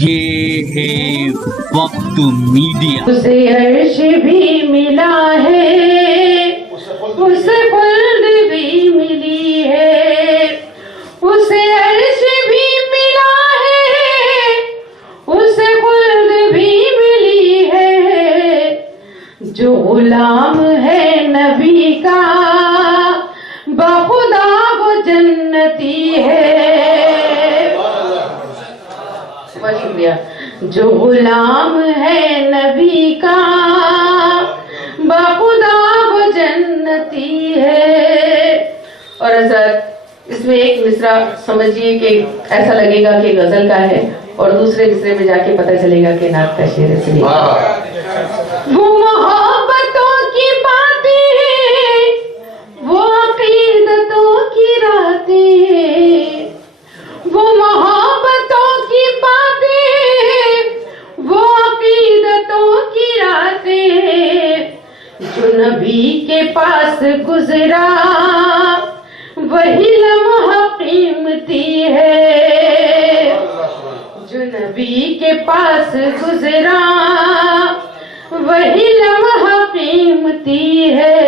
ये है वक्त मीडिया। उसे अर्श भी मिला है, उसे खुल्द भी मिली है, उसे अर्श भी मिला है, उसे खुल्द भी मिली है। जो गुलाम है नबी का बाखुदा वो जन्नती है। बहुत शुक्रिया। जो गुलाम है नबी का बाखुदा वो जन्नती है। और हज़रत इसमें एक मिसरा समझिए कि ऐसा लगेगा कि गजल का है और दूसरे मिसरे में जाके पता चलेगा कि नात का शेर है। सुनिए। वो मोहब्बतों की बातें हैं, वो अकीदतों की रातें हैं, वो मोहब्बतों की बातें हैं, वो अकीदतों की रातें हैं। जो नबी के पास गुजरा वही लम्हा कीमती है। जो नबी के पास गुजरा वही लम्हा कीमती है।